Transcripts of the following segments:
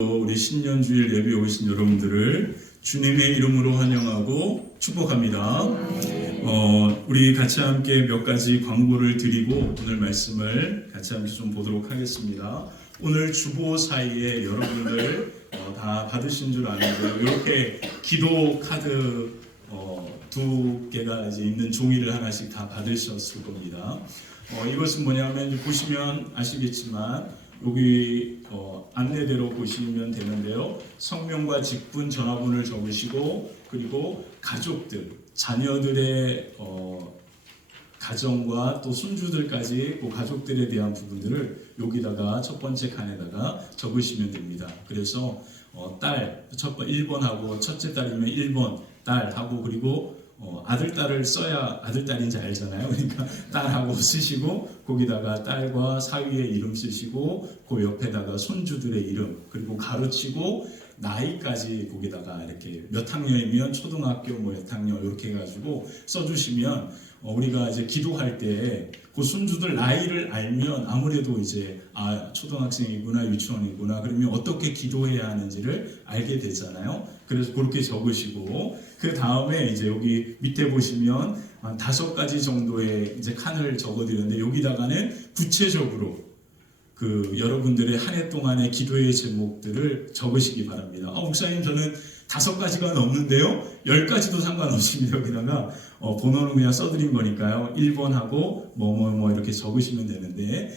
우리 신년주일 예배 오신 여러분들을 주님의 이름으로 환영하고 축복합니다. 우리 같이 함께 몇 가지 광고를 드리고 오늘 말씀을 같이 함께 좀 보도록 하겠습니다. 오늘 주보 사이에 여러분들 다 받으신 줄 아는데 이렇게 기도 카드 두 개가 이제 있는 종이를 하나씩 다 받으셨을 겁니다. 이것은 뭐냐면 이제 보시면 아시겠지만 여기 안내대로 보시면 되는데요. 성명과 직분, 전화번호를 적으시고 그리고 가족들, 자녀들의 가정과 또 손주들까지 그 가족들에 대한 부분들을 여기다가 첫 번째 칸에다가 적으시면 됩니다. 그래서 딸 1번하고 첫째 딸이면 1번 딸하고 그리고 아들, 딸을 써야 아들, 딸인지 알잖아요. 그러니까 딸하고 쓰시고 거기다가 딸과 사위의 이름 쓰시고 그 옆에다가 손주들의 이름 그리고 가로치고 나이까지 거기다가 이렇게 몇 학년이면 초등학교 몇 학년 이렇게 해가지고 써주시면 우리가 이제 기도할 때 그 손주들 나이를 알면 아무래도 이제 초등학생이구나 유치원이구나 그러면 어떻게 기도해야 하는지를 알게 되잖아요. 그래서 그렇게 적으시고 그 다음에 이제 여기 밑에 보시면 한 5가지 정도의 이제 칸을 적어드렸는데 여기다가는 구체적으로 그 여러분들의 한 해 동안의 기도의 제목들을 적으시기 바랍니다. 목사님 저는 5가지가 넘는데요. 10가지도 상관없습니다. 여기다가 번호는 그냥 써드린 거니까요. 1번하고 뭐 이렇게 적으시면 되는데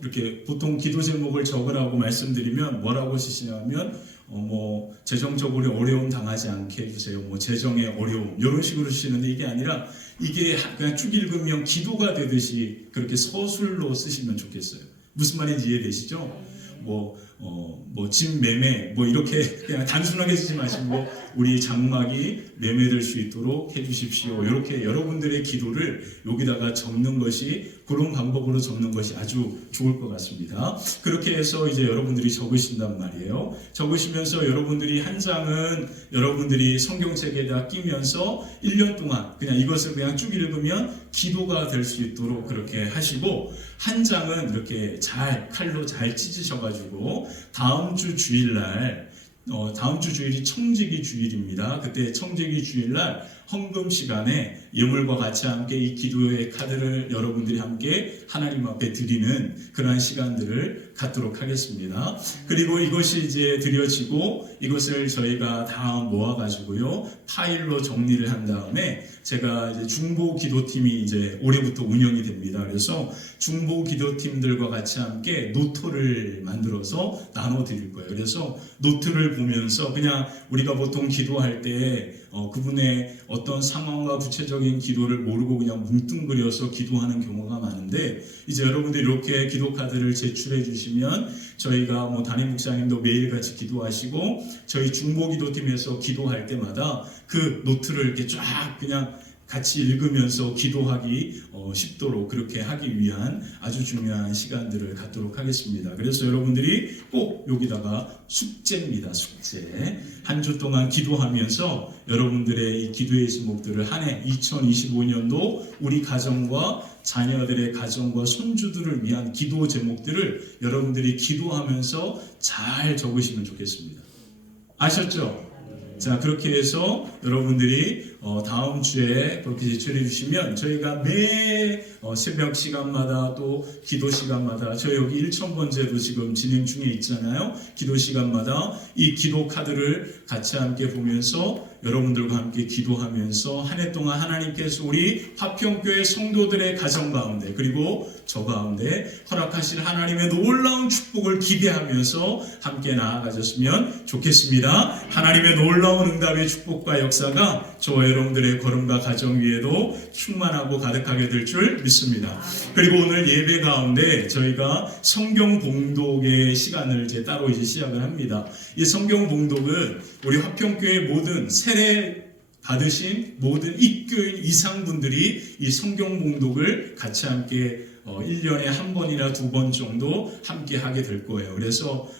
이렇게 보통 기도 제목을 적으라고 말씀드리면 뭐라고 쓰시냐면 재정적으로 어려움 당하지 않게 해주세요. 재정의 어려움 이런 식으로 쓰시는데 이게 아니라 이게 그냥 쭉 읽으면 기도가 되듯이 그렇게 서술로 쓰시면 좋겠어요. 무슨 말인지 이해되시죠? 집 매매 이렇게 그냥 단순하게 쓰지 마시고 우리 장막이 매매될 수 있도록 해주십시오. 이렇게 여러분들의 기도를 여기다가 적는 것이 그런 방법으로 적는 것이 아주 좋을 것 같습니다. 그렇게 해서 이제 여러분들이 적으신단 말이에요. 적으시면서 여러분들이 한 장은 여러분들이 성경책에다 끼면서 1년 동안 그냥 이것을 그냥 쭉 읽으면 기도가 될 수 있도록 그렇게 하시고 한 장은 이렇게 칼로 잘 찢으셔가지고 다음 주 주일날 다음 주 주일이 청지기 주일입니다. 그때 청지기 주일날 헌금 시간에 예물과 같이 함께 이 기도의 카드를 여러분들이 함께 하나님 앞에 드리는 그러한 시간들을 갖도록 하겠습니다. 그리고 이것이 이제 드려지고 이것을 저희가 다 모아가지고요 파일로 정리를 한 다음에 제가 이제 중보 기도팀이 이제 올해부터 운영이 됩니다. 그래서 중보 기도팀들과 같이 함께 노트를 만들어서 나눠 드릴 거예요. 그래서 노트를 보면서 그냥 우리가 보통 기도할 때 그분의 어떤 상황과 구체적인 기도를 모르고 그냥 뭉뚱그려서 기도하는 경우가 많은데 이제 여러분들이 이렇게 기도 카드를 제출해 주시면 저희가 담임 목사님도 매일같이 기도하시고 저희 중보 기도팀에서 기도할 때마다 그 노트를 이렇게 쫙 그냥 같이 읽으면서 기도하기 쉽도록 그렇게 하기 위한 아주 중요한 시간들을 갖도록 하겠습니다. 그래서 여러분들이 꼭 여기다가 숙제입니다. 숙제. 한 주 동안 기도하면서 여러분들의 이 기도의 제목들을 한 해 2025년도 우리 가정과 자녀들의 가정과 손주들을 위한 기도 제목들을 여러분들이 기도하면서 잘 적으시면 좋겠습니다. 아셨죠? 자, 그렇게 해서 여러분들이 다음 주에 그렇게 제출해 주시면 저희가 매 새벽 시간마다 또 기도 시간마다 저희 여기 1000번째도 지금 진행 중에 있잖아요. 기도 시간마다 이 기도 카드를 같이 함께 보면서 여러분들과 함께 기도하면서 한 해 동안 하나님께서 우리 화평교회 성도들의 가정 가운데 그리고 저 가운데 허락하실 하나님의 놀라운 축복을 기대하면서 함께 나아가셨으면 좋겠습니다. 하나님의 놀라운 응답의 축복과 역사가 저와 여러분들의 걸음과 가정 위에도 충만하고 가득하게 될 줄 믿습니다. 그리고 오늘 예배 가운데 저희가 성경 봉독의 시간을 이제 따로 이제 시작을 합니다. 이 성경 봉독은 우리 화평교회 모든 세례 받으신 모든 입교인 이상분들이 이 성경 봉독을 같이 함께 1년에 한 번이나 2번 정도 함께 하게 될 거예요. 그래서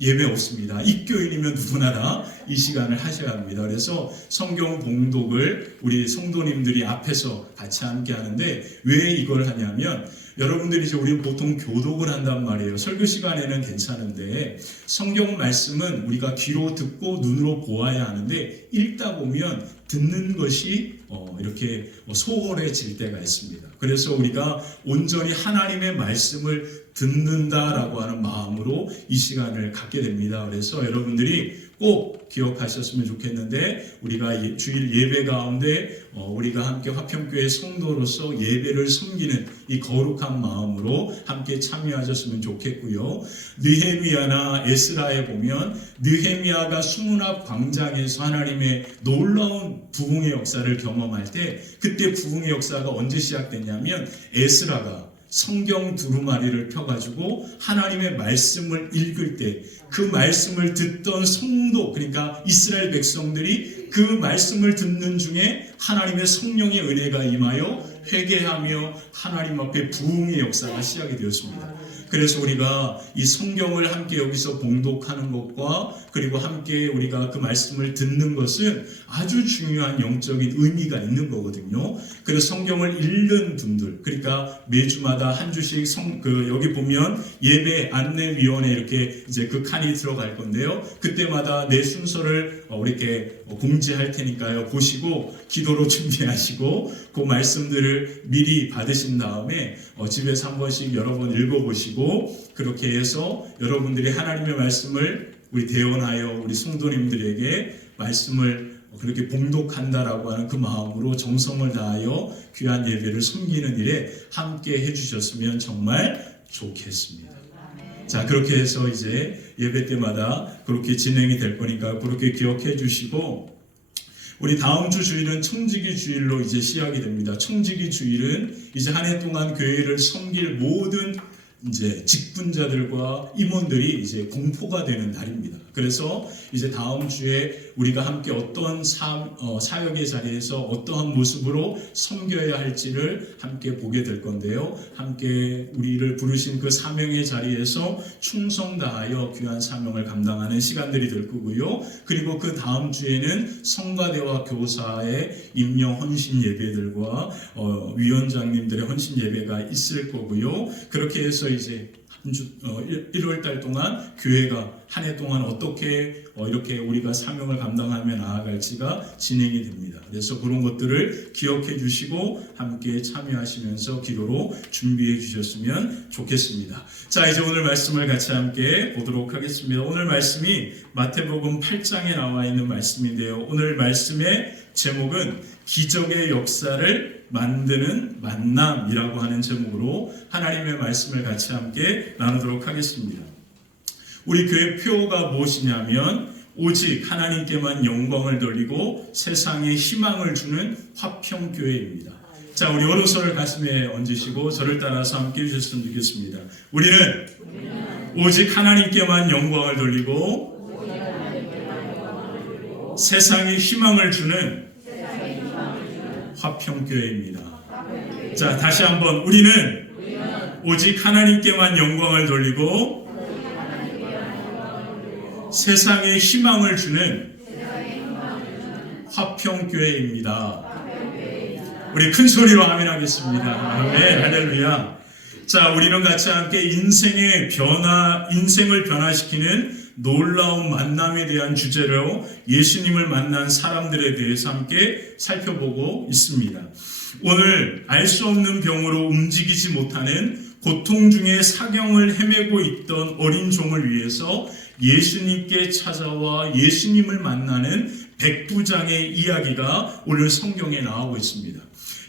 예배 없습니다. 입교인이면 누구나 다 이 시간을 하셔야 합니다. 그래서 성경 봉독을 우리 성도님들이 앞에서 같이 함께 하는데 왜 이걸 하냐면 여러분들이 이제 우리 보통 교독을 한단 말이에요. 설교 시간에는 괜찮은데 성경 말씀은 우리가 귀로 듣고 눈으로 보아야 하는데 읽다 보면 듣는 것이 이렇게 소홀해질 때가 있습니다. 그래서 우리가 온전히 하나님의 말씀을 듣는다라고 하는 마음으로 이 시간을 갖게 됩니다. 그래서 여러분들이 꼭 기억하셨으면 좋겠는데 우리가 주일 예배 가운데 우리가 함께 화평교회 성도로서 예배를 섬기는 이 거룩한 마음으로 함께 참여하셨으면 좋겠고요. 느헤미야나 에스라에 보면 느헤미야가 수문앞 광장에서 하나님의 놀라운 부흥의 역사를 경험할 때 그때 부흥의 역사가 언제 시작됐냐면 에스라가 성경 두루마리를 펴가지고 하나님의 말씀을 읽을 때 그 말씀을 듣던 성도, 그러니까 이스라엘 백성들이 그 말씀을 듣는 중에 하나님의 성령의 은혜가 임하여 회개하며 하나님 앞에 부흥의 역사가 시작이 되었습니다. 그래서 우리가 이 성경을 함께 여기서 봉독하는 것과 그리고 함께 우리가 그 말씀을 듣는 것은 아주 중요한 영적인 의미가 있는 거거든요. 그래서 성경을 읽는 분들, 그러니까 매주마다 한 주씩 여기 보면 예배 안내위원회 이렇게 이제 그 칸이 들어갈 건데요. 그때마다 내 순서를 이렇게 공지할 테니까요. 보시고 기도로 준비하시고 그 말씀들을 미리 받으신 다음에 집에서 한 번씩 여러 번 읽어보시고 그렇게 해서 여러분들이 하나님의 말씀을 우리 대원하여 우리 성도님들에게 말씀을 그렇게 봉독한다라고 하는 그 마음으로 정성을 다하여 귀한 예배를 섬기는 일에 함께 해주셨으면 정말 좋겠습니다. 자, 그렇게 해서 이제 예배 때마다 그렇게 진행이 될 거니까 그렇게 기억해 주시고 우리 다음 주 주일은 청지기 주일로 이제 시작이 됩니다. 청지기 주일은 이제 한 해 동안 교회를 섬길 모든 이제 직분자들과 임원들이 이제 공포가 되는 날입니다. 그래서 이제 다음 주에 우리가 함께 어떤 사역의 자리에서 어떠한 모습으로 섬겨야 할지를 함께 보게 될 건데요. 함께 우리를 부르신 그 사명의 자리에서 충성 다하여 귀한 사명을 감당하는 시간들이 될 거고요. 그리고 그 다음 주에는 성가대와 교사의 임명 헌신 예배들과 위원장님들의 헌신 예배가 있을 거고요. 그렇게 해서 이제 1월 달 동안 교회가 한 해 동안 어떻게 이렇게 우리가 사명을 감당하며 나아갈지가 진행이 됩니다. 그래서 그런 것들을 기억해 주시고 함께 참여하시면서 기도로 준비해 주셨으면 좋겠습니다. 자, 이제 오늘 말씀을 같이 함께 보도록 하겠습니다. 오늘 말씀이 마태복음 8장에 나와 있는 말씀인데요. 오늘 말씀의 제목은 기적의 역사를 만드는 만남이라고 하는 제목으로 하나님의 말씀을 같이 함께 나누도록 하겠습니다. 우리 교회 표어가 무엇이냐면 오직 하나님께만 영광을 돌리고 세상에 희망을 주는 화평교회입니다. 자, 우리 오른손을 가슴에 얹으시고 저를 따라서 함께 해주셨으면 좋겠습니다. 우리는 오직 하나님께만 영광을 돌리고 세상에 희망을 주는 화평교회입니다. 자, 다시 한번 우리는 오직 하나님께만 영광을 돌리고 세상에 희망을 주는 화평교회입니다. 우리 큰 소리로 아멘 하겠습니다. 아멘, 할렐루야. 자, 우리는 같이 함께 인생을 변화시키는 놀라운 만남에 대한 주제로 예수님을 만난 사람들에 대해서 함께 살펴보고 있습니다. 오늘 알 수 없는 병으로 움직이지 못하는 고통 중에 사경을 헤매고 있던 어린 종을 위해서 예수님께 찾아와 예수님을 만나는 백부장의 이야기가 오늘 성경에 나오고 있습니다.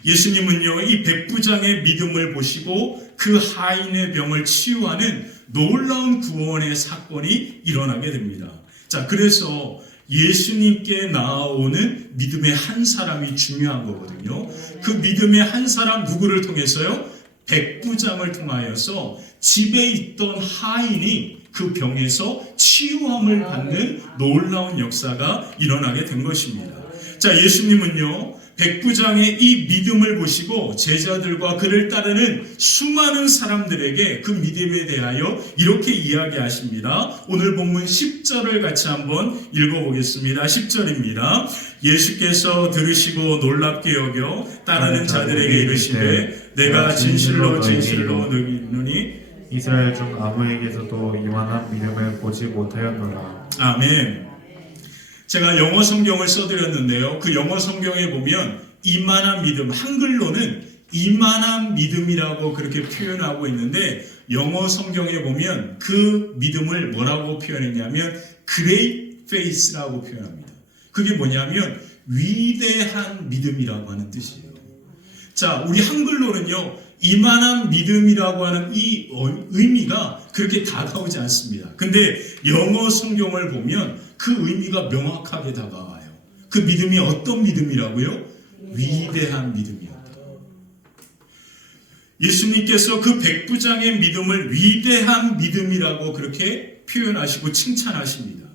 예수님은요, 이 백부장의 믿음을 보시고 그 하인의 병을 치유하는 놀라운 구원의 사건이 일어나게 됩니다. 자, 그래서 예수님께 나아오는 믿음의 한 사람이 중요한 거거든요. 그 믿음의 한 사람 누구를 통해서요? 백부장을 통하여서 집에 있던 하인이 그 병에서 치유함을 받는 놀라운 역사가 일어나게 된 것입니다. 자, 예수님은요, 백부장의 이 믿음을 보시고 제자들과 그를 따르는 수많은 사람들에게 그 믿음에 대하여 이렇게 이야기하십니다. 오늘 본문 10절을 같이 한번 읽어보겠습니다. 10절입니다. 예수께서 들으시고 놀랍게 여겨 따르는 자들에게 이르시되 내가 진실로 진실로 너희에게 이르노니 이스라엘 중 아무에게서도 이만한 믿음을 보지 못하였노라. 아멘. 제가 영어 성경을 써드렸는데요. 그 영어 성경에 보면 이만한 믿음, 한글로는 이만한 믿음이라고 그렇게 표현하고 있는데 영어 성경에 보면 그 믿음을 뭐라고 표현했냐면 great faith라고 표현합니다. 그게 뭐냐면 위대한 믿음이라고 하는 뜻이에요. 자, 우리 한글로는요, 이만한 믿음이라고 하는 이 의미가 그렇게 다가오지 않습니다. 근데 영어 성경을 보면 그 의미가 명확하게 다가와요. 그 믿음이 어떤 믿음이라고요? 위대한 믿음이었다. 예수님께서 그 백부장의 믿음을 위대한 믿음이라고 그렇게 표현하시고 칭찬하십니다.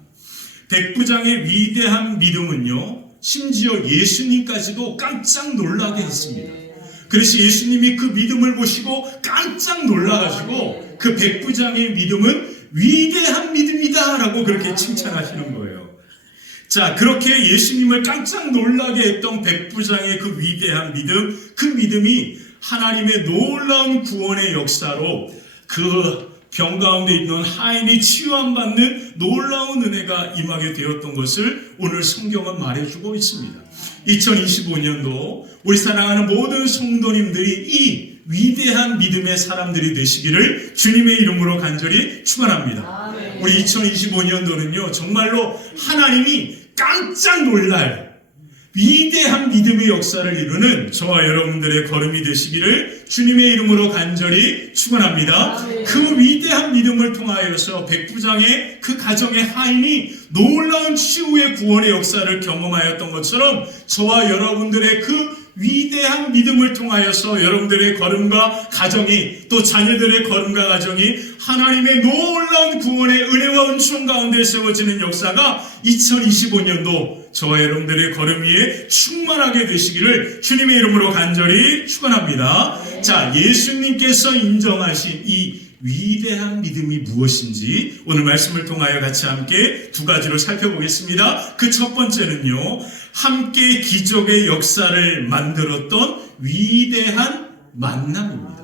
백부장의 위대한 믿음은요, 심지어 예수님까지도 깜짝 놀라게 했습니다. 그래서 예수님이 그 믿음을 보시고 깜짝 놀라가지고 그 백부장의 믿음은 위대한 믿음이다 라고 그렇게 칭찬하시는 거예요. 자, 그렇게 예수님을 깜짝 놀라게 했던 백부장의 그 위대한 믿음, 그 믿음이 하나님의 놀라운 구원의 역사로 그 병 가운데 있는 하인이 치유함받는 놀라운 은혜가 임하게 되었던 것을 오늘 성경은 말해주고 있습니다. 2025년도 우리 사랑하는 모든 성도님들이 이 위대한 믿음의 사람들이 되시기를 주님의 이름으로 간절히 축원합니다. 우리 2025년도는요, 정말로 하나님이 깜짝 놀랄 위대한 믿음의 역사를 이루는 저와 여러분들의 걸음이 되시기를 주님의 이름으로 간절히 축원합니다. 그 위대한 믿음을 통하여서 백부장의 그 가정의 하인이 놀라운 치유의 구원의 역사를 경험하였던 것처럼 저와 여러분들의 그 위대한 믿음을 통하여서 여러분들의 걸음과 가정이 또 자녀들의 걸음과 가정이 하나님의 놀라운 구원의 은혜와 은총 가운데 세워지는 역사가 2025년도 저와 여러분들의 걸음 위에 충만하게 되시기를 주님의 이름으로 간절히 축원합니다. 자, 예수님께서 인정하신 이 위대한 믿음이 무엇인지 오늘 말씀을 통하여 같이 함께 두 가지로 살펴보겠습니다. 그 첫 번째는요, 함께 기적의 역사를 만들었던 위대한 만남입니다.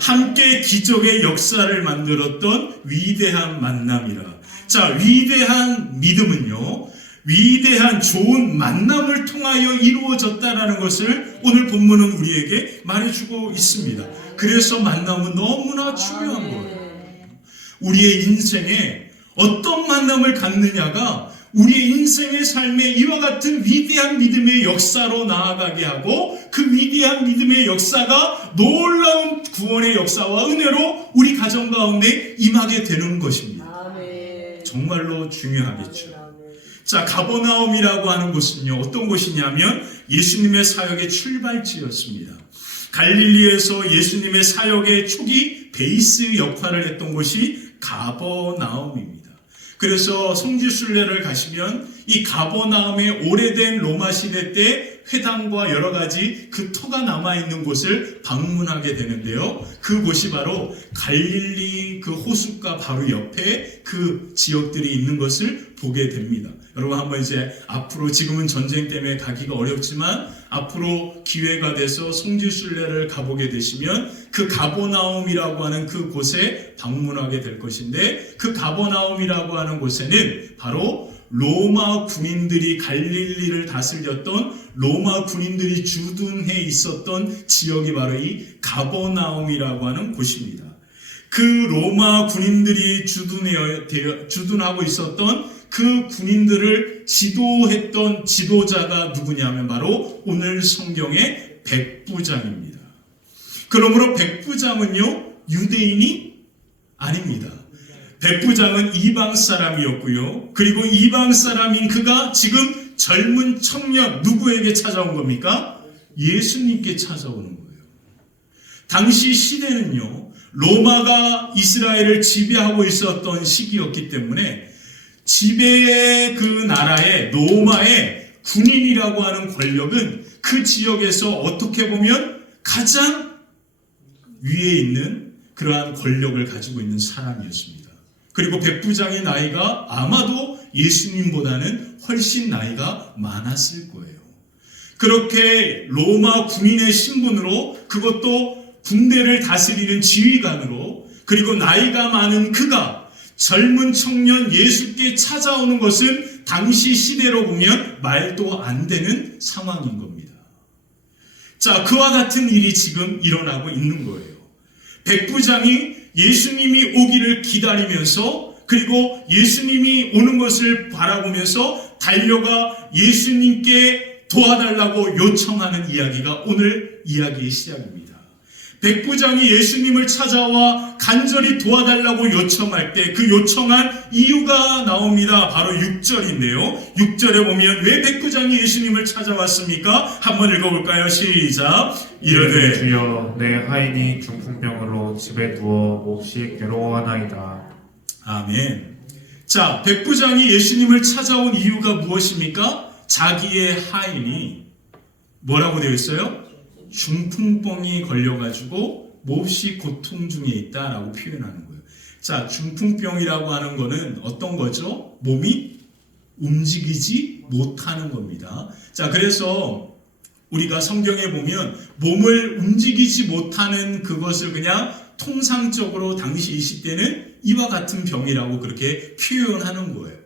함께 기적의 역사를 만들었던 위대한 만남이라. 자, 위대한 믿음은요, 위대한 좋은 만남을 통하여 이루어졌다라는 것을 오늘 본문은 우리에게 말해주고 있습니다. 그래서 만남은 너무나 중요한 거예요. 우리의 인생에 어떤 만남을 갖느냐가 우리의 인생의 삶에 이와 같은 위대한 믿음의 역사로 나아가게 하고 그 위대한 믿음의 역사가 놀라운 구원의 역사와 은혜로 우리 가정 가운데 임하게 되는 것입니다. 정말로 중요하겠죠. 자, 가버나움이라고 하는 곳은요, 어떤 곳이냐면 예수님의 사역의 출발지였습니다. 갈릴리에서 예수님의 사역의 초기 베이스 역할을 했던 곳이 가버나움입니다. 그래서 성지순례를 가시면 이 가버나움의 오래된 로마 시대 때 회당과 여러 가지 그 터가 남아있는 곳을 방문하게 되는데요. 그곳이 바로 갈릴리 그 호숫가 바로 옆에 그 지역들이 있는 것을 보게 됩니다. 여러분 한번 이제 앞으로 지금은 전쟁 때문에 가기가 어렵지만 앞으로 기회가 돼서 성지순례를 가보게 되시면 그 가버나움이라고 하는 그 곳에 방문하게 될 것인데 그 가버나움이라고 하는 곳에는 바로 로마 군인들이 갈릴리를 다스렸던 로마 군인들이 주둔해 있었던 지역이 바로 이 가버나움이라고 하는 곳입니다. 그 로마 군인들이 주둔하고 있었던 그 군인들을 지도했던 지도자가 누구냐면 바로 오늘 성경의 백부장입니다. 그러므로 백부장은요, 유대인이 아닙니다. 백부장은 이방 사람이었고요. 그리고 이방 사람인 그가 지금 젊은 청년 누구에게 찾아온 겁니까? 예수님께 찾아오는 거예요. 당시 시대는요, 로마가 이스라엘을 지배하고 있었던 시기였기 때문에 지배의 그 나라의 로마의 군인이라고 하는 권력은 그 지역에서 어떻게 보면 가장 위에 있는 그러한 권력을 가지고 있는 사람이었습니다. 그리고 백부장의 나이가 아마도 예수님보다는 훨씬 나이가 많았을 거예요. 그렇게 로마 군인의 신분으로, 그것도 군대를 다스리는 지휘관으로, 그리고 나이가 많은 그가 젊은 청년 예수께 찾아오는 것은 당시 시대로 보면 말도 안 되는 상황인 겁니다. 자, 그와 같은 일이 지금 일어나고 있는 거예요. 백부장이 예수님이 오기를 기다리면서, 그리고 예수님이 오는 것을 바라보면서 달려가 예수님께 도와달라고 요청하는 이야기가 오늘 이야기의 시작입니다. 백부장이 예수님을 찾아와 간절히 도와달라고 요청할 때 그 요청한 이유가 나옵니다. 바로 6절인데요. 6절에 보면 왜 백부장이 예수님을 찾아왔습니까? 한번 읽어볼까요? 시작. 이르되 주여 내 하인이 중풍병으로 집에 누워 몹시 괴로워하나이다. 아멘. 자, 백부장이 예수님을 찾아온 이유가 무엇입니까? 자기의 하인이 뭐라고 되어 있어요? 중풍병이 걸려가지고 몹시 고통 중에 있다라고 표현하는 거예요. 자, 중풍병이라고 하는 거는 어떤 거죠? 몸이 움직이지 못하는 겁니다. 자, 그래서 우리가 성경에 보면 몸을 움직이지 못하는 그것을 그냥 통상적으로 당시 이 시대는 이와 같은 병이라고 그렇게 표현하는 거예요.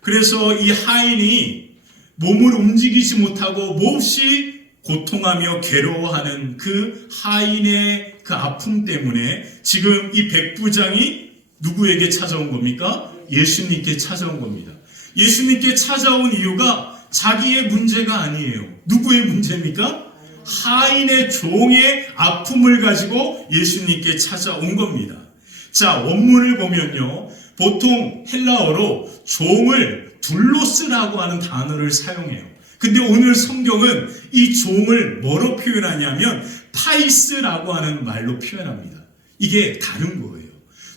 그래서 이 하인이 몸을 움직이지 못하고 몹시 고통하며 괴로워하는 그 하인의 그 아픔 때문에 지금 이 백부장이 누구에게 찾아온 겁니까? 예수님께 찾아온 겁니다. 예수님께 찾아온 이유가 자기의 문제가 아니에요. 누구의 문제입니까? 하인의 종의 아픔을 가지고 예수님께 찾아온 겁니다. 자, 원문을 보면요, 보통 헬라어로 종을 둘로스라고 하는 단어를 사용해요. 근데 오늘 성경은 이 종을 뭐로 표현하냐면 파이스라고 하는 말로 표현합니다. 이게 다른 거예요.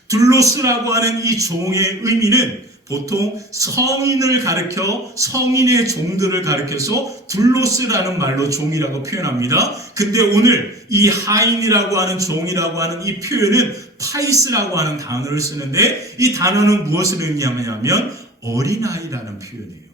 둘로스라고 하는 이 종의 의미는 보통 성인을 가르쳐 성인의 종들을 가르쳐서 둘로스라는 말로 종이라고 표현합니다. 근데 오늘 이 하인이라고 하는 종이라고 하는 이 표현은 파이스라고 하는 단어를 쓰는데 이 단어는 무엇을 의미하냐면 어린아이라는 표현이에요.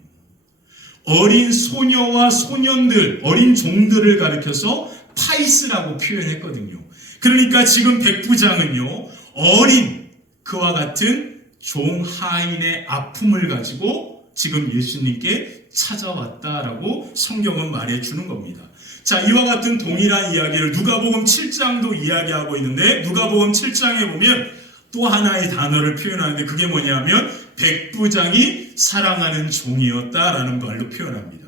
어린 소녀와 소년들, 어린 종들을 가리켜서 파이스라고 표현했거든요. 그러니까 지금 백부장은요, 어린 그와 같은 종 하인의 아픔을 가지고 지금 예수님께 찾아왔다라고 성경은 말해주는 겁니다. 자, 이와 같은 동일한 이야기를 누가복음 7장도 이야기하고 있는데, 누가복음 7장에 보면 또 하나의 단어를 표현하는데 그게 뭐냐면 백부장이 사랑하는 종이었다라는 말로 표현합니다.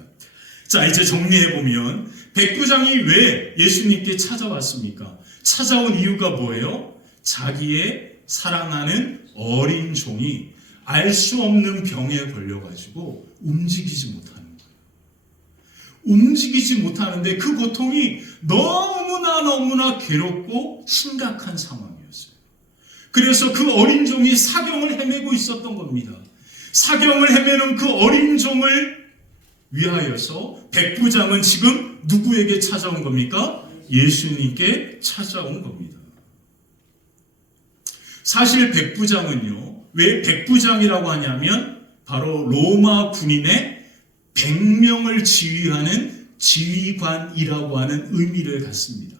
자, 이제 정리해보면 백부장이 왜 예수님께 찾아왔습니까? 찾아온 이유가 뭐예요? 자기의 사랑하는 어린 종이 알 수 없는 병에 걸려가지고 움직이지 못하는 거예요. 움직이지 못하는데 그 고통이 너무나 괴롭고 심각한 상황이었어요. 그래서 그 어린 종이 사경을 헤매고 있었던 겁니다. 사경을 헤매는 그 어린 종을 위하여서 백부장은 지금 누구에게 찾아온 겁니까? 예수님께 찾아온 겁니다. 사실 백부장은요, 왜 백부장이라고 하냐면 바로 로마 군인의 100명을 지휘하는 지휘관이라고 하는 의미를 갖습니다.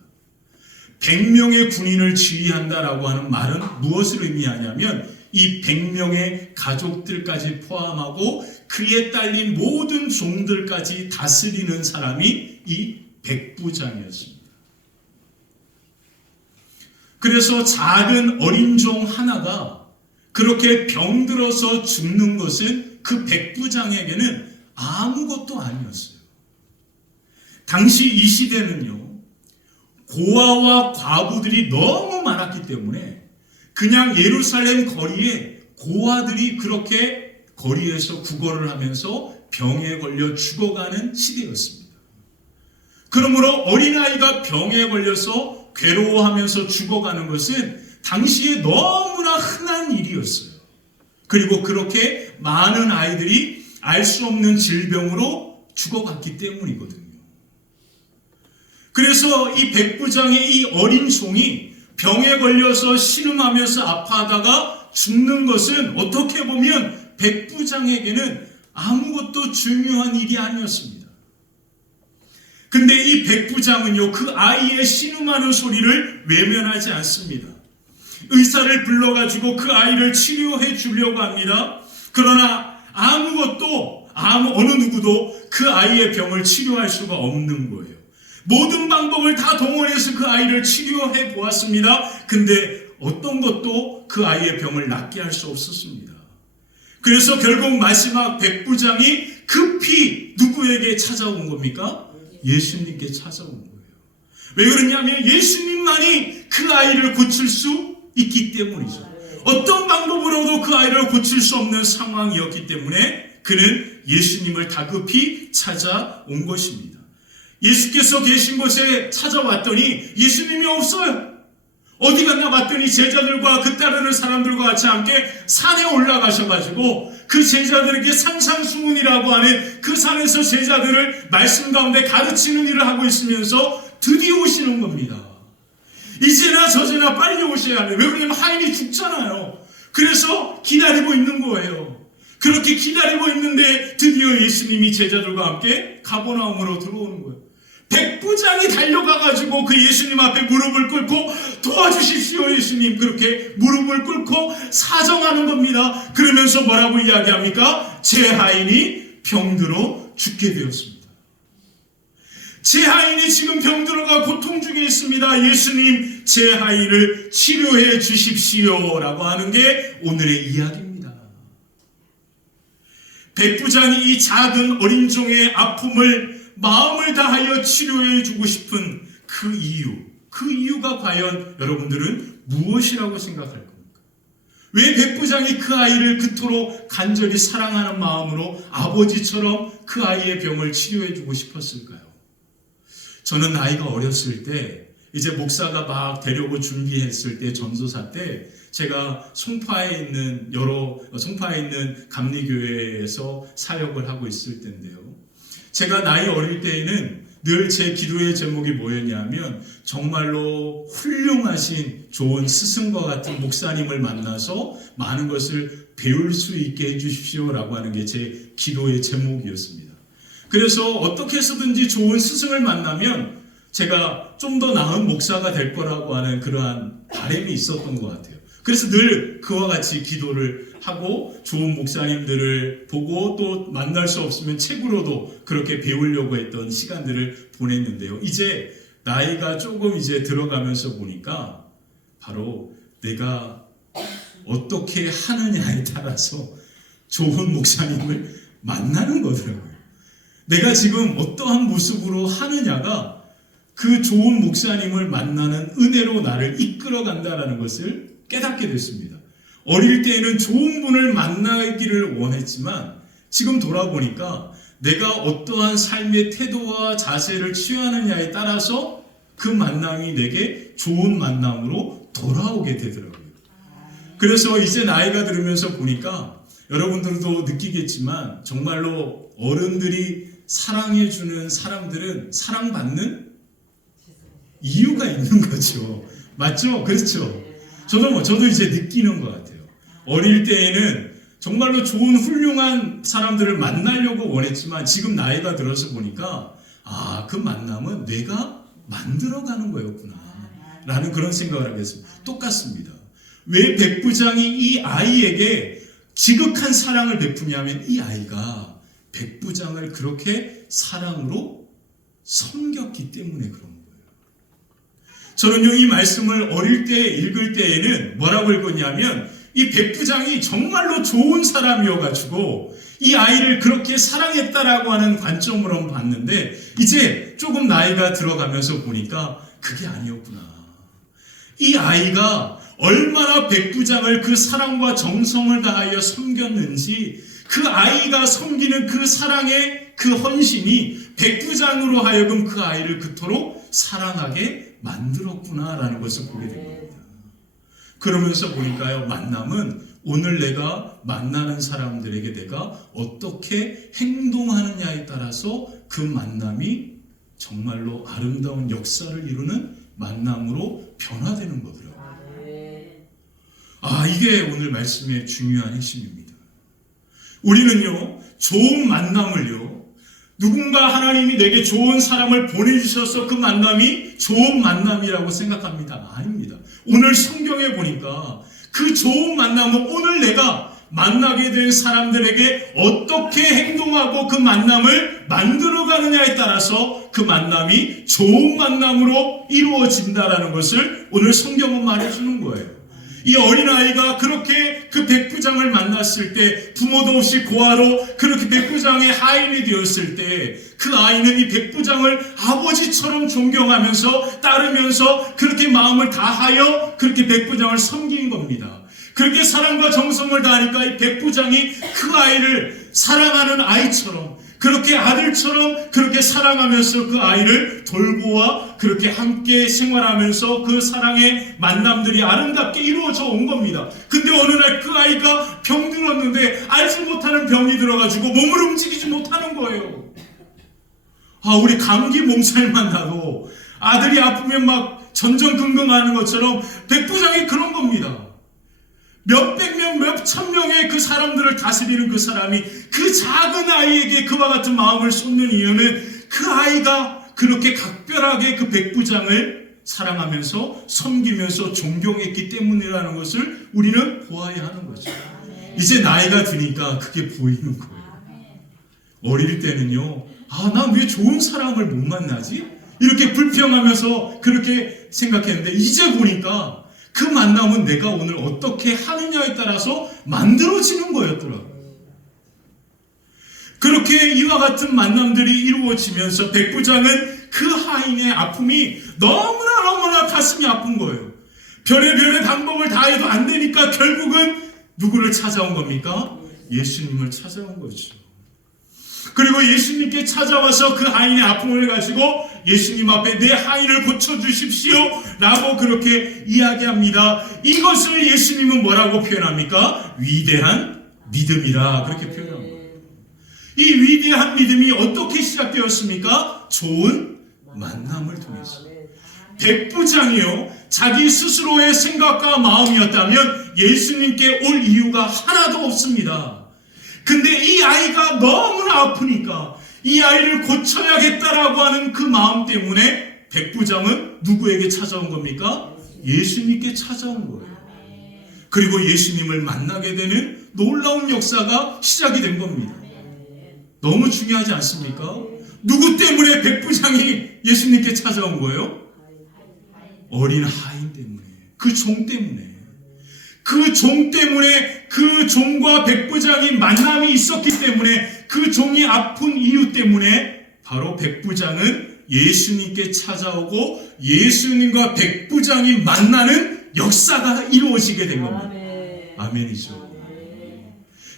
100명의 군인을 지휘한다라고 하는 말은 무엇을 의미하냐면 이 100명의 가족들까지 포함하고 그에 딸린 모든 종들까지 다스리는 사람이 이 백부장이었습니다. 그래서 작은 어린 종 하나가 그렇게 병들어서 죽는 것은 그 백부장에게는 아무것도 아니었어요. 당시 이 시대는요, 고아와 과부들이 너무 많았기 때문에 그냥 예루살렘 거리에 고아들이 그렇게 거리에서 구걸을 하면서 병에 걸려 죽어가는 시대였습니다. 그러므로 어린아이가 병에 걸려서 괴로워하면서 죽어가는 것은 당시에 너무나 흔한 일이었어요. 그리고 그렇게 많은 아이들이 알 수 없는 질병으로 죽어갔기 때문이거든요. 그래서 이 백부장의 이 어린 종이 병에 걸려서 신음하면서 아파하다가 죽는 것은 어떻게 보면 백부장에게는 아무것도 중요한 일이 아니었습니다. 근데 이 백부장은요, 그 아이의 신음하는 소리를 외면하지 않습니다. 의사를 불러가지고 그 아이를 치료해 주려고 합니다. 그러나 어느 누구도 그 아이의 병을 치료할 수가 없는 거예요. 모든 방법을 다 동원해서 그 아이를 치료해 보았습니다. 근데 어떤 것도 그 아이의 병을 낫게 할 수 없었습니다. 그래서 결국 마지막 백부장이 급히 누구에게 찾아온 겁니까? 예수님께 찾아온 거예요. 왜 그러냐면 예수님만이 그 아이를 고칠 수 있기 때문이죠. 어떤 방법으로도 그 아이를 고칠 수 없는 상황이었기 때문에 그는 예수님을 다급히 찾아온 것입니다. 예수께서 계신 곳에 찾아왔더니 예수님이 없어요. 어디 갔나 봤더니 제자들과 그 따르는 사람들과 같이 함께 산에 올라가셔가지고 그 제자들에게 산상수훈이라고 하는 그 산에서 제자들을 말씀 가운데 가르치는 일을 하고 있으면서 드디어 오시는 겁니다. 이제나 저제나 빨리 오셔야 해요. 왜 그러냐면 하인이 죽잖아요. 그래서 기다리고 있는 거예요. 그렇게 기다리고 있는데 드디어 예수님이 제자들과 함께 가버나움으로 들어오는 거예요. 백부장이 달려가가지고 그 예수님 앞에 무릎을 꿇고 도와주십시오 예수님, 그렇게 무릎을 꿇고 사정하는 겁니다. 그러면서 뭐라고 이야기합니까? 제 하인이 병들어 죽게 되었습니다. 제 하인이 지금 병들어가 고통 중에 있습니다. 예수님, 제 하인을 치료해 주십시오 라고 하는 게 오늘의 이야기입니다. 백부장이 이 작은 어린 종의 아픔을 마음을 다하여 치료해 주고 싶은 그 이유가 과연 여러분들은 무엇이라고 생각할 겁니까? 왜 백부장이 그 아이를 그토록 간절히 사랑하는 마음으로 아버지처럼 그 아이의 병을 치료해 주고 싶었을까요? 저는 나이가 어렸을 때 이제 목사가 막 되려고 준비했을 때, 전도사 때 제가 송파에 있는 감리교회에서 사역을 하고 있을 때인데요. 제가 나이 어릴 때에는 늘 제 기도의 제목이 뭐였냐면 정말로 훌륭하신 좋은 스승과 같은 목사님을 만나서 많은 것을 배울 수 있게 해주십시오라고 하는 게 제 기도의 제목이었습니다. 그래서 어떻게 해서든지 좋은 스승을 만나면 제가 좀 더 나은 목사가 될 거라고 하는 그러한 바람이 있었던 것 같아요. 그래서 늘 그와 같이 기도를 하고 좋은 목사님들을 보고 또 만날 수 없으면 책으로도 그렇게 배우려고 했던 시간들을 보냈는데요. 이제 나이가 조금 이제 들어가면서 보니까 바로 내가 어떻게 하느냐에 따라서 좋은 목사님을 만나는 거더라고요. 내가 지금 어떠한 모습으로 하느냐가 그 좋은 목사님을 만나는 은혜로 나를 이끌어 간다는 것을 깨닫게 됐습니다. 어릴 때에는 좋은 분을 만나기를 원했지만 지금 돌아보니까 내가 어떠한 삶의 태도와 자세를 취하느냐에 따라서 그 만남이 내게 좋은 만남으로 돌아오게 되더라고요. 그래서 이제 나이가 들으면서 보니까 여러분들도 느끼겠지만 정말로 어른들이 사랑해주는 사람들은 사랑받는 이유가 있는 거죠. 맞죠? 그렇죠? 저도 이제 느끼는 것 같아요. 어릴 때에는 정말로 좋은 훌륭한 사람들을 만나려고 원했지만 지금 나이가 들어서 보니까 그 만남은 내가 만들어가는 거였구나 라는 그런 생각을 하게 됐습니다. 똑같습니다. 왜 백부장이 이 아이에게 지극한 사랑을 베푸냐면 이 아이가 백부장을 그렇게 사랑으로 섬겼기 때문에 그런 거예요. 저는요, 이 말씀을 어릴 때 읽을 때에는 뭐라고 읽었냐면 이 백부장이 정말로 좋은 사람이어가지고 이 아이를 그렇게 사랑했다라고 하는 관점으로 봤는데 이제 조금 나이가 들어가면서 보니까 그게 아니었구나. 이 아이가 얼마나 백부장을 그 사랑과 정성을 다하여 섬겼는지 그 아이가 섬기는 그 사랑의 그 헌신이 백부장으로 하여금 그 아이를 그토록 사랑하게 만들었구나라는 것을 보게 된 겁니다. 그러면서 보니까요, 만남은 오늘 내가 만나는 사람들에게 내가 어떻게 행동하느냐에 따라서 그 만남이 정말로 아름다운 역사를 이루는 만남으로 변화되는 거더라고요. 이게 오늘 말씀의 중요한 핵심입니다. 우리는요, 좋은 만남을요, 누군가 하나님이 내게 좋은 사람을 보내주셔서 그 만남이 좋은 만남이라고 생각합니다. 아닙니다. 오늘 성경에 보니까 그 좋은 만남은 오늘 내가 만나게 된 사람들에게 어떻게 행동하고 그 만남을 만들어가느냐에 따라서 그 만남이 좋은 만남으로 이루어진다라는 것을 오늘 성경은 말해주는 거예요. 이 어린아이가 그렇게 그 백부장을 만났을 때, 부모도 없이 고아로 그렇게 백부장의 하인이 되었을 때, 그 아이는 이 백부장을 아버지처럼 존경하면서 따르면서 그렇게 마음을 다하여 그렇게 백부장을 섬긴 겁니다. 그렇게 사랑과 정성을 다하니까 이 백부장이 그 아이를 사랑하는 아이처럼, 그렇게 아들처럼 그렇게 사랑하면서 그 아이를 돌보아 그렇게 함께 생활하면서 그 사랑의 만남들이 아름답게 이루어져 온 겁니다. 근데 어느 날 그 아이가 병들었는데 알지 못하는 병이 들어가지고 몸을 움직이지 못하는 거예요. 우리 감기 몸살만 나도 아들이 아프면 막 전전긍긍하는 것처럼 백부장이 그런 겁니다. 몇백 명, 몇천 명의 그 사람들을 다스리는 그 사람이 그 작은 아이에게 그와 같은 마음을 쏟는 이유는 그 아이가 그렇게 각별하게 그 백부장을 사랑하면서 섬기면서 존경했기 때문이라는 것을 우리는 보아야 하는 거죠. 이제 나이가 드니까 그게 보이는 거예요. 어릴 때는요, 난 왜 좋은 사람을 못 만나지? 이렇게 불평하면서 그렇게 생각했는데 이제 보니까 그 만남은 내가 오늘 어떻게 하느냐에 따라서 만들어지는 거였더라고요. 그렇게 이와 같은 만남들이 이루어지면서 백부장은 그 하인의 아픔이 너무나 가슴이 아픈 거예요. 별의 방법을 다해도 안 되니까 결국은 누구를 찾아온 겁니까? 예수님을 찾아온 거죠. 그리고 예수님께 찾아와서 그 하인의 아픔을 가지고 예수님 앞에 내 하인을 고쳐주십시오 라고 그렇게 이야기합니다. 이것을 예수님은 뭐라고 표현합니까? 위대한 믿음이라 그렇게 표현한 거예요. 이 위대한 믿음이 어떻게 시작되었습니까? 좋은 만남을 통해서. 백부장이요, 자기 스스로의 생각과 마음이었다면 예수님께 올 이유가 하나도 없습니다. 근데 이 아이가 너무나 아프니까 이 아이를 고쳐야겠다라고 하는 그 마음 때문에 백부장은 누구에게 찾아온 겁니까? 예수님께 찾아온 거예요. 그리고 예수님을 만나게 되는 놀라운 역사가 시작이 된 겁니다. 너무 중요하지 않습니까? 누구 때문에 백부장이 예수님께 찾아온 거예요? 어린 하인 때문에, 그 종 때문에. 그 종 때문에, 그 종과 백부장이 만남이 있었기 때문에, 그 종이 아픈 이유 때문에 바로 백부장은 예수님께 찾아오고 예수님과 백부장이 만나는 역사가 이루어지게 된 겁니다. 아멘이죠.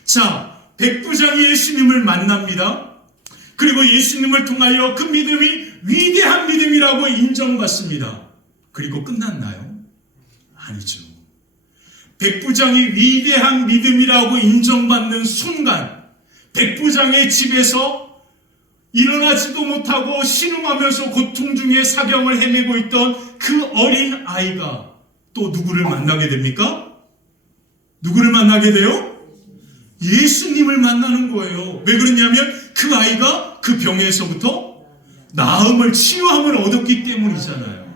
자, 백부장이 예수님을 만납니다. 그리고 예수님을 통하여 그 믿음이 위대한 믿음이라고 인정받습니다. 그리고 끝났나요? 아니죠. 백부장이 위대한 믿음이라고 인정받는 순간 백부장의 집에서 일어나지도 못하고 신음하면서 고통 중에 사경을 헤매고 있던 그 어린 아이가 또 누구를 만나게 됩니까? 누구를 만나게 돼요? 예수님을 만나는 거예요. 왜 그러냐면 그 아이가 그 병에서부터 나음을, 치유함을 얻었기 때문이잖아요.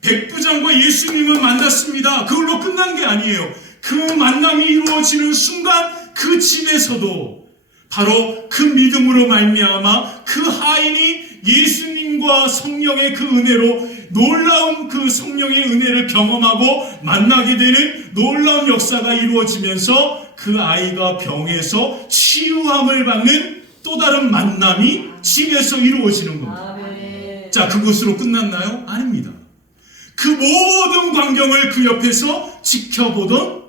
백부장과 예수님을 만났습니다. 그걸로 끝난 게 아니에요. 그 만남이 이루어지는 순간 그 집에서도 바로 그 믿음으로 말미암아 그 하인이 예수님과 성령의 그 은혜로 놀라운 그 성령의 은혜를 경험하고 만나게 되는 놀라운 역사가 이루어지면서 그 아이가 병에서 치유함을 받는 또 다른 만남이 집에서 이루어지는 겁니다. 자, 그것으로 끝났나요? 아닙니다. 그 모든 광경을 그 옆에서 지켜보던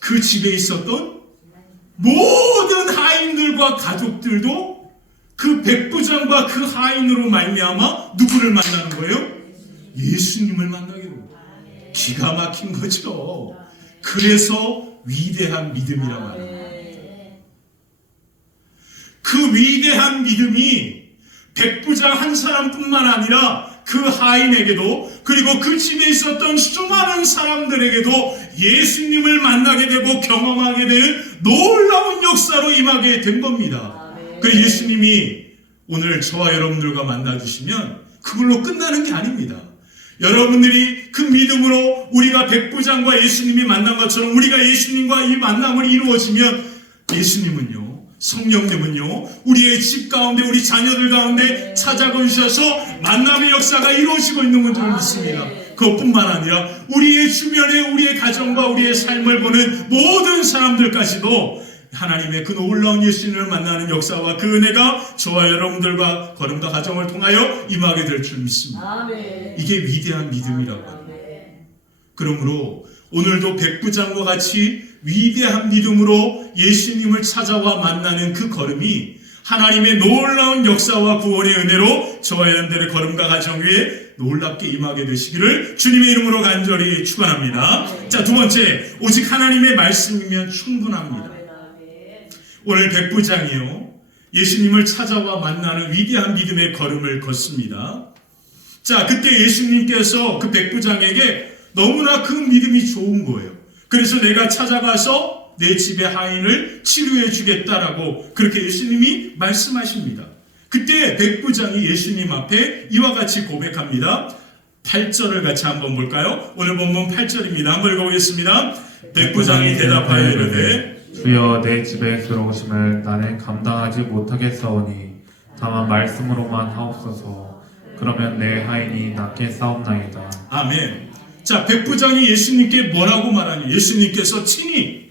그 집에 있었던 모든 하인들과 가족들도 그 백부장과 그 하인으로 말미암아 누구를 만나는 거예요? 예수님을 만나게 됩니다. 기가 막힌 거죠. 그래서 위대한 믿음이란 말입니다. 그 그 위대한 믿음이 백부장 한 사람뿐만 아니라 그 하인에게도, 그리고 그 집에 있었던 수많은 사람들에게도 예수님을 만나게 되고 경험하게 되는 놀라운 역사로 임하게 된 겁니다. 그 예수님이 오늘 저와 여러분들과 만나주시면 그걸로 끝나는 게 아닙니다. 여러분들이 그 믿음으로 우리가 백부장과 예수님이 만난 것처럼 우리가 예수님과 이 만남을 이루어지면 예수님은요, 성령님은요, 우리의 집 가운데, 우리 자녀들 가운데 찾아오셔서 만남의 역사가 이루어지고 있는 줄 믿습니다. 그것뿐만 아니라 우리의 주변에 우리의 가정과 우리의 삶을 보는 모든 사람들까지도 하나님의 그 놀라운 예수님을 만나는 역사와 그 은혜가 저와 여러분들과 걸음과 가정을 통하여 임하게 될 줄 믿습니다. 이게 위대한 믿음이라고 합니다. 그러므로 오늘도 백부장과 같이 위대한 믿음으로 예수님을 찾아와 만나는 그 걸음이 하나님의 놀라운 역사와 구원의 은혜로 저와 여러분들의 걸음과 가정 위에 놀랍게 임하게 되시기를 주님의 이름으로 간절히 축원합니다. 자, 두 번째, 오직 하나님의 말씀이면 충분합니다. 오늘 백부장이요, 예수님을 찾아와 만나는 위대한 믿음의 걸음을 걷습니다. 자, 그때 예수님께서 그 백부장에게 너무나 그 믿음이 좋은 거예요. 그래서 내가 찾아가서 내 집의 하인을 치료해 주겠다라고 그렇게 예수님이 말씀하십니다. 그때 백부장이 예수님 앞에 이와 같이 고백합니다. 8절을 같이 한번 볼까요? 오늘 본문 8절입니다. 한번 읽어보겠습니다. 백부장이 대답하여 이르되 주여, 내 집에 들어오심을 나는 감당하지 못하겠사오니 다만 말씀으로만 하옵소서. 그러면 내 하인이 낫게 싸움나이다. 아멘. 자, 백부장이 예수님께 뭐라고 말하니? 예수님께서 친히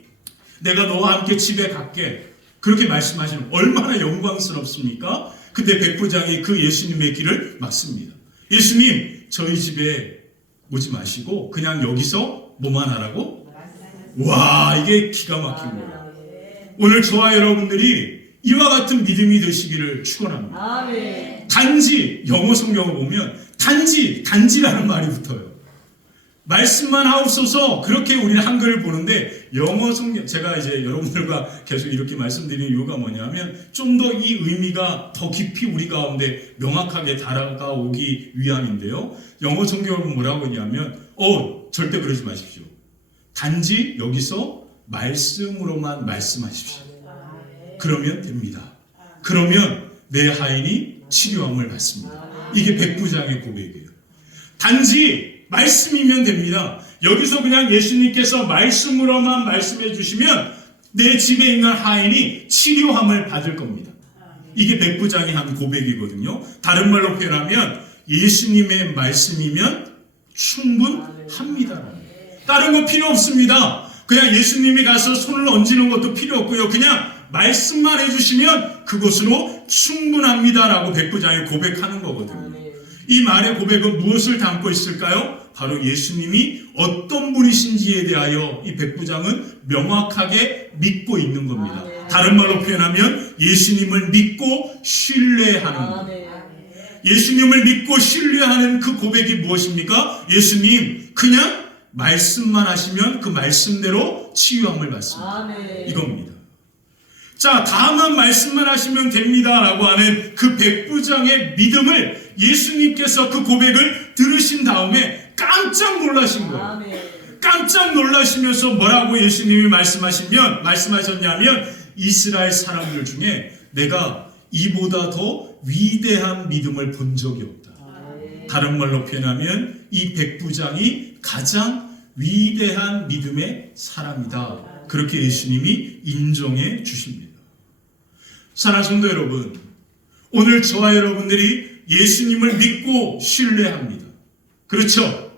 내가 너와 함께 집에 갈게, 그렇게 말씀하시는, 얼마나 영광스럽습니까? 근데 백부장이 그 예수님의 길을 막습니다. 예수님, 저희 집에 오지 마시고 그냥 여기서 뭐만 하라고? 와, 이게 기가 막힌 거예요. 오늘 저와 여러분들이 이와 같은 믿음이 되시기를 축원합니다. 단지 영어 성경을 보면 단지라는 말이 붙어요. 말씀만 하옵소서, 그렇게 우리는 한글을 보는데 영어 성경, 제가 이제 여러분들과 계속 이렇게 말씀드리는 이유가 뭐냐면 좀 더 이 의미가 더 깊이 우리 가운데 명확하게 다가오기 위함인데요. 영어 성경은 뭐라고 하냐면 절대 그러지 마십시오. 단지 여기서 말씀으로만 말씀하십시오. 그러면 됩니다. 그러면 내 하인이 치료함을 받습니다. 이게 백부장의 고백이에요. 단지 말씀이면 됩니다. 여기서 그냥 예수님께서 말씀으로만 말씀해 주시면 내 집에 있는 하인이 치료함을 받을 겁니다. 이게 백부장이 한 고백이거든요. 다른 말로 표현하면 예수님의 말씀이면 충분합니다. 다른 거 필요 없습니다. 그냥 예수님이 가서 손을 얹는 것도 필요 없고요. 그냥 말씀만 해주시면 그것으로 충분합니다라고 백부장이 고백하는 거거든요. 이 말의 고백은 무엇을 담고 있을까요? 바로 예수님이 어떤 분이신지에 대하여 이 백부장은 명확하게 믿고 있는 겁니다. 다른 말로 표현하면 예수님을 믿고 신뢰하는 겁니다. 예수님을 믿고 신뢰하는 그 고백이 무엇입니까? 예수님, 그냥 말씀만 하시면 그 말씀대로 치유함을 받습니다. 이겁니다. 자, 다만 말씀만 하시면 됩니다라고 하는 그 백부장의 믿음을 예수님께서 그 고백을 들으신 다음에 깜짝 놀라신 거예요. 깜짝 놀라시면서 뭐라고 예수님이 말씀하셨냐면 이스라엘 사람들 중에 내가 이보다 더 위대한 믿음을 본 적이 없다. 다른 말로 표현하면 이 백부장이 가장 위대한 믿음의 사람이다. 그렇게 예수님이 인정해 주십니다. 사랑하는 성도 여러분, 오늘 저와 여러분들이 예수님을 믿고 신뢰합니다. 그렇죠?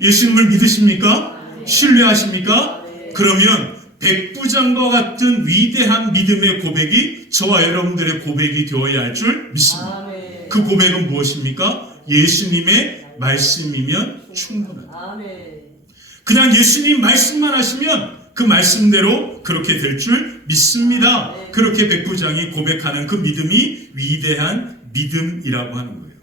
예수님을 믿으십니까? 신뢰하십니까? 그러면 백부장과 같은 위대한 믿음의 고백이 저와 여러분들의 고백이 되어야 할 줄 믿습니다. 그 고백은 무엇입니까? 예수님의 말씀이면 충분하다. 그냥 예수님 말씀만 하시면 그 말씀대로 그렇게 될 줄 믿습니다. 그렇게 백부장이 고백하는 그 믿음이 위대한 믿음이라고 하는 거예요.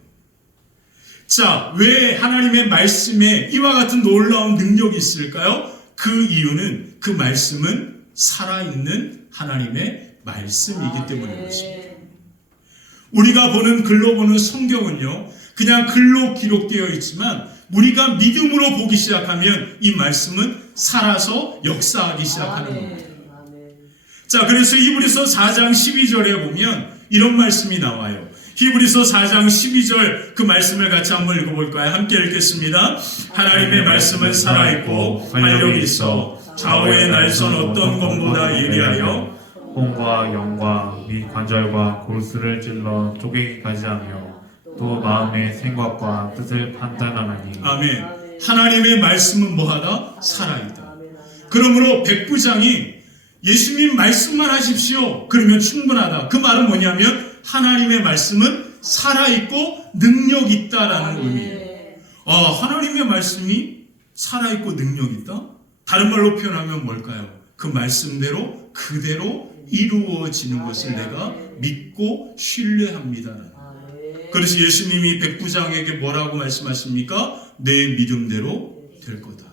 자, 왜 하나님의 말씀에 이와 같은 놀라운 능력이 있을까요? 그 이유는, 그 말씀은 살아있는 하나님의 말씀이기 때문인 것입니다. 우리가 글로 보는 성경은요, 그냥 글로 기록되어 있지만 우리가 믿음으로 보기 시작하면 이 말씀은 살아서 역사하기 시작하는 겁니다. 자, 그래서 히브리서 4장 12절에 보면 이런 말씀이 나와요. 히브리서 4장 12절 그 말씀을 같이 한번 읽어볼까요? 함께 읽겠습니다. 하나님의 말씀은 살아있고 활력이 있어 좌우의 날선 어떤 검보다 예리하여 혼과 영과 미 관절과 골수를 찔러 쪼개기까지 하며 또 마음의 생각과 뜻을 판단하나니. 아멘. 하나님의 말씀은 뭐하다? 살아있다. 그러므로 백부장이 예수님 말씀만 하십시오, 그러면 충분하다. 그 말은 뭐냐면 하나님의 말씀은 살아있고 능력 있다라는 의미예요. 하나님의 말씀이 살아있고 능력 있다? 다른 말로 표현하면 뭘까요? 그 말씀대로 그대로 이루어지는 것을 내가 믿고 신뢰합니다. 그래서 예수님이 백부장에게 뭐라고 말씀하십니까? 내 믿음대로 될 거다.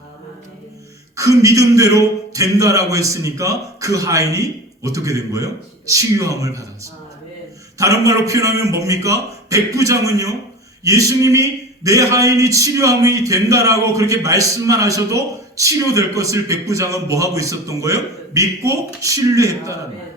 그 믿음대로 된다라고 했으니까 그 하인이 어떻게 된 거예요? 치유함을 받았습니다. 다른 말로 표현하면 뭡니까? 백부장은요, 예수님이 내 하인이 치료함이 된다라고 그렇게 말씀만 하셔도 치료될 것을 백부장은 뭐하고 있었던 거예요? 믿고 신뢰했다는 거예요.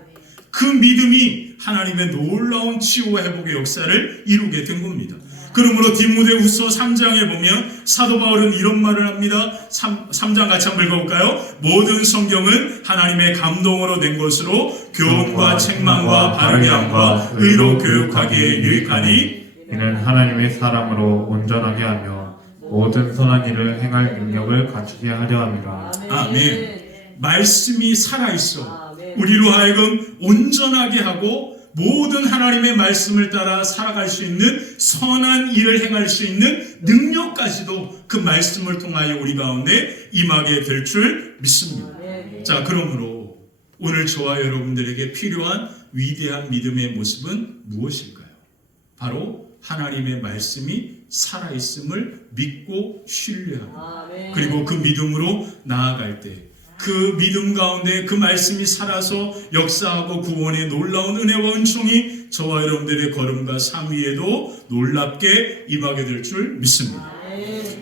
그 믿음이 하나님의 놀라운 치유와 회복의 역사를 이루게 된 겁니다. 그러므로 디모데후서 3장에 보면 사도 바울은 이런 말을 합니다. 3장 같이 한번 읽어볼까요? 모든 성경은 하나님의 감동으로 된 것으로 교훈과 책망과 바르게 함과 의로 교육하기에 유익하니 이는 하나님의 사람으로 온전하게 하며 모든 선한 일을 행할 능력을 갖추게 하려 함이라. 아멘. 말씀이 살아있어 우리로 하여금 온전하게 하고 모든 하나님의 말씀을 따라 살아갈 수 있는 선한 일을 행할 수 있는 능력까지도 그 말씀을 통하여 우리 가운데 임하게 될 줄 믿습니다. 자, 그러므로 오늘 저와 여러분들에게 필요한 위대한 믿음의 모습은 무엇일까요? 바로 하나님의 말씀이 살아있음을 믿고 신뢰하고, 그리고 그 믿음으로 나아갈 때 그 믿음 가운데 그 말씀이 살아서 역사하고 구원의 놀라운 은혜와 은총이 저와 여러분들의 걸음과 삶 위에도 놀랍게 임하게 될 줄 믿습니다.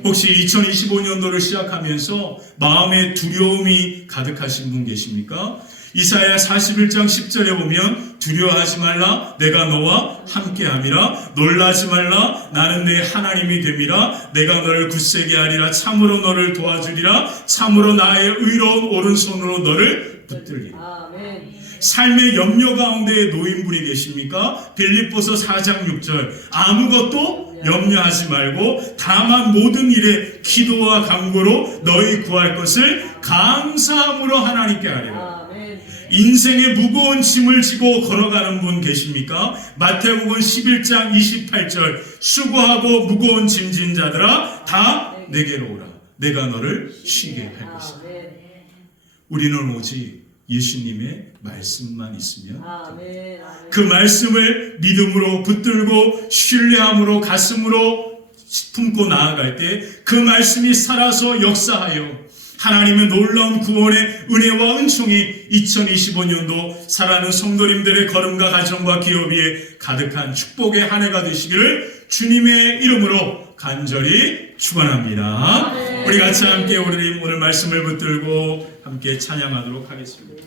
혹시 2025년도를 시작하면서 마음에 두려움이 가득하신 분 계십니까? 이사야 41장 10절에 보면 두려워하지 말라, 내가 너와 함께함이라. 놀라지 말라, 나는 내 하나님이 됨이라. 내가 너를 굳세게 하리라. 참으로 너를 도와주리라. 참으로 나의 의로운 오른손으로 너를 붙들리라. 삶의 염려 가운데 놓인 분이 계십니까? 빌립보서 4장 6절 아무것도 염려하지 말고 다만 모든 일에 기도와 간구로 너희 구할 것을 감사함으로 하나님께 하리라. 인생의 무거운 짐을 지고 걸어가는 분 계십니까? 마태복음 11장 28절 수고하고 무거운 짐진 자들아 다 내게로 오라. 내가 너를 쉬게 할 것이다. 우리는 오직 예수님의 말씀만 있으면 그 말씀을 믿음으로 붙들고 신뢰함으로 가슴으로 품고 나아갈 때 그 말씀이 살아서 역사하여 하나님의 놀라운 구원의 은혜와 은총이 2025년도 살아가는 성도님들의 걸음과 가정과 기업 위에 가득한 축복의 한 해가 되시기를 주님의 이름으로 간절히 축원합니다. 우리 같이 함께 오늘 말씀을 붙들고 함께 찬양하도록 하겠습니다.